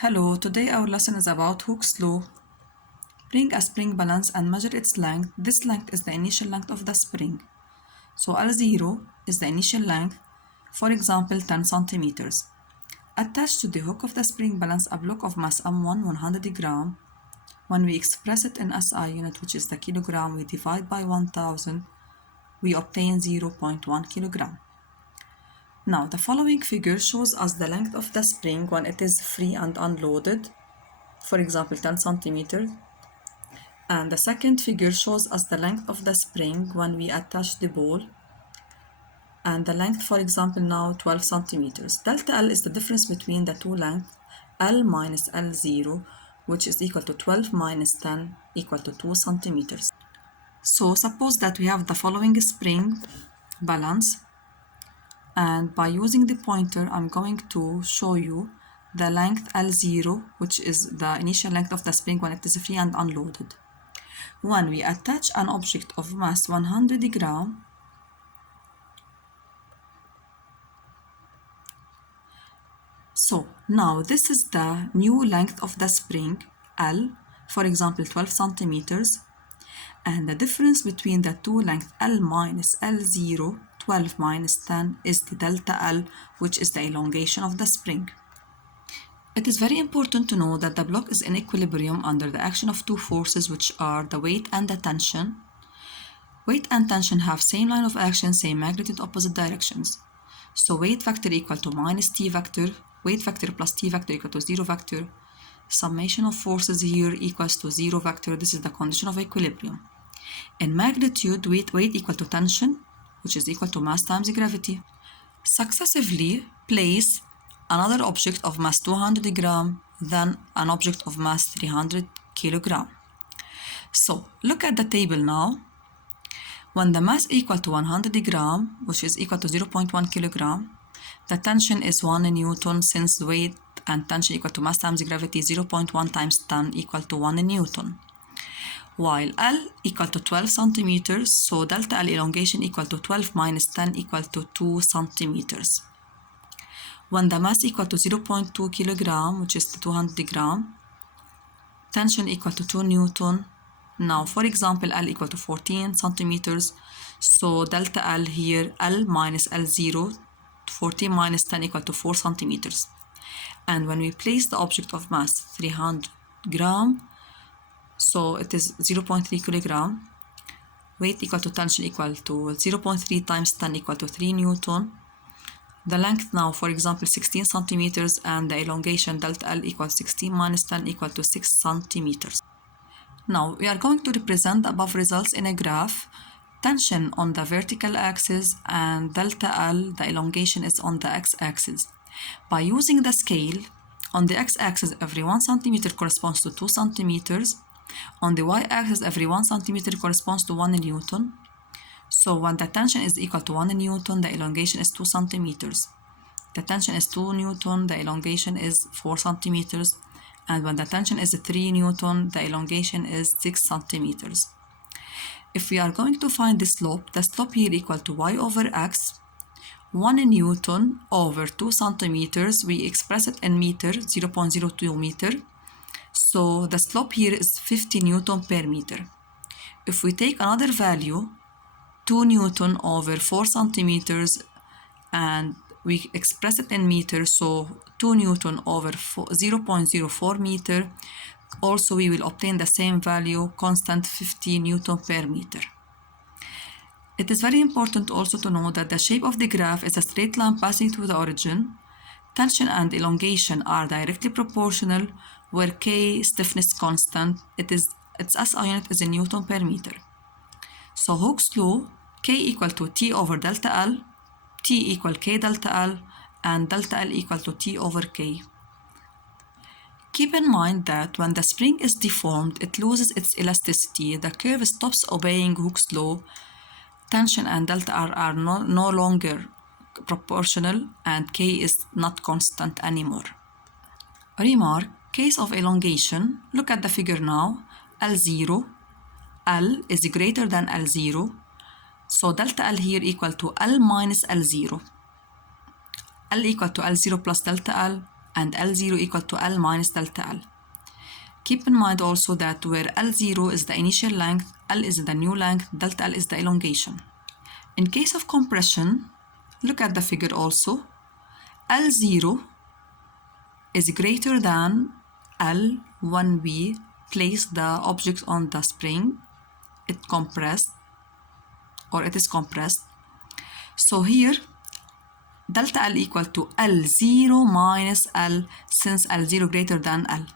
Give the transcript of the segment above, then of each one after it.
Hello, today our lesson is about Hooke's law. Bring a spring balance and measure its length. This length is the initial length of the spring. So L0 is the initial length, for example 10 centimeters. Attach to the hook of the spring balance a block of mass M1 100 gram. When we express it in SI unit, which is the kilogram, we divide by 1000, we obtain 0.1 kilogram. Now the following figure shows us the length of the spring when it is free and unloaded, for example 10 centimeters. And the second figure shows us the length of the spring when we attach the ball. And the length, for example, now 12 centimeters. Delta L is the difference between the two lengths, L minus L0, which is equal to 12 minus 10 equal to 2 centimeters. So suppose that we have the following spring balance. And by using the pointer, I'm going to show you the length L0, which is the initial length of the spring when it is free and unloaded. When we attach an object of mass 100 gram, so now this is the new length of the spring, L, for example 12 centimeters, and the difference between the two lengths L minus L0, 12 minus 10, is the delta L, which is the elongation of the spring. It is very important to know that the block is in equilibrium under the action of two forces, which are the weight and the tension. Weight and tension have same line of action, same magnitude, opposite directions. So weight vector equal to minus T vector, weight vector plus T vector equal to 0 vector. Summation of forces here equals to 0 vector. This is the condition of equilibrium. In magnitude, weight equal to tension, which is equal to mass times gravity. Successively place another object of mass 200 gram, then an object of mass 300 kilogram. So look at the table now. When the mass equal to 100 gram, which is equal to 0.1 kilogram, the tension is 1 Newton, since weight and tension equal to mass times gravity, 0.1 times 10 equal to 1 Newton. While L equal to 12 centimeters, so delta L elongation equal to 12 minus 10 equal to 2 centimeters. When the mass equal to 0.2 kilogram, which is 200 gram, tension equal to 2 Newton. Now, for example, L equal to 14 centimeters, so delta L here, L minus L0, 14 minus 10 equal to 4 centimeters. And when we place the object of mass 300 gram, so it is 0.3 kilogram, weight equal to tension equal to 0.3 times 10 equal to 3 Newton. The length now, for example, 16 centimeters, and the elongation delta L equals 16 minus 10 equal to 6 centimeters. Now, we are going to represent the above results in a graph. Tension on the vertical axis and delta L, the elongation, is on the x-axis. By using the scale, on the x-axis, every 1 centimeter corresponds to 2 centimeters. On the y-axis, every 1 centimeter corresponds to 1 Newton. So when the tension is equal to 1 Newton, the elongation is 2 centimeters. The tension is 2 Newton, the elongation is 4 centimeters. And when the tension is 3 Newton, the elongation is 6 centimeters. If we are going to find the slope here equal to y over x, 1 Newton over 2 centimeters, we express it in meter, 0.02 meter. So the slope here is 50 Newton per meter. If we take another value, 2 Newton over 4 centimeters, and we express it in meters, so 2 Newton over 0.04 meter, also we will obtain the same value, constant 50 Newton per meter. It is very important also to know that the shape of the graph is a straight line passing through the origin. Tension and elongation are directly proportional, where K stiffness constant, its SI unit is in Newton per meter. So Hooke's law, K equal to T over delta L, T equal K delta L, and delta L equal to T over K. Keep in mind that when the spring is deformed, it loses its elasticity. The curve stops obeying Hooke's law. Tension and delta R are no longer proportional, and K is not constant anymore. Remark, case of elongation, look at the figure now. L0, L is greater than L0, so delta L here equal to L minus L0. L equal to L0 plus delta L, and L0 equal to L minus delta L. Keep in mind also that where L0 is the initial length, L is the new length, delta L is the elongation. In case of compression, look at the figure also. L0 is greater than L when we place the object on the spring. It is compressed. So here, delta L equal to L0 minus L, since L0 greater than L.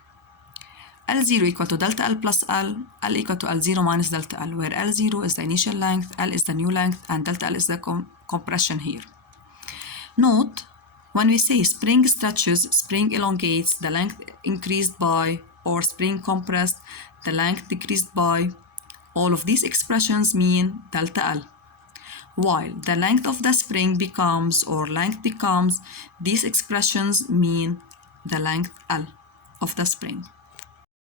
L0 equal to delta L plus L, L equal to L0 minus delta L, where L0 is the initial length, L is the new length, and delta L is the compression here. Note, when we say spring stretches, spring elongates, the length increased by, or spring compressed, the length decreased by, all of these expressions mean delta L. While the length of the spring becomes, or length becomes, these expressions mean the length L of the spring.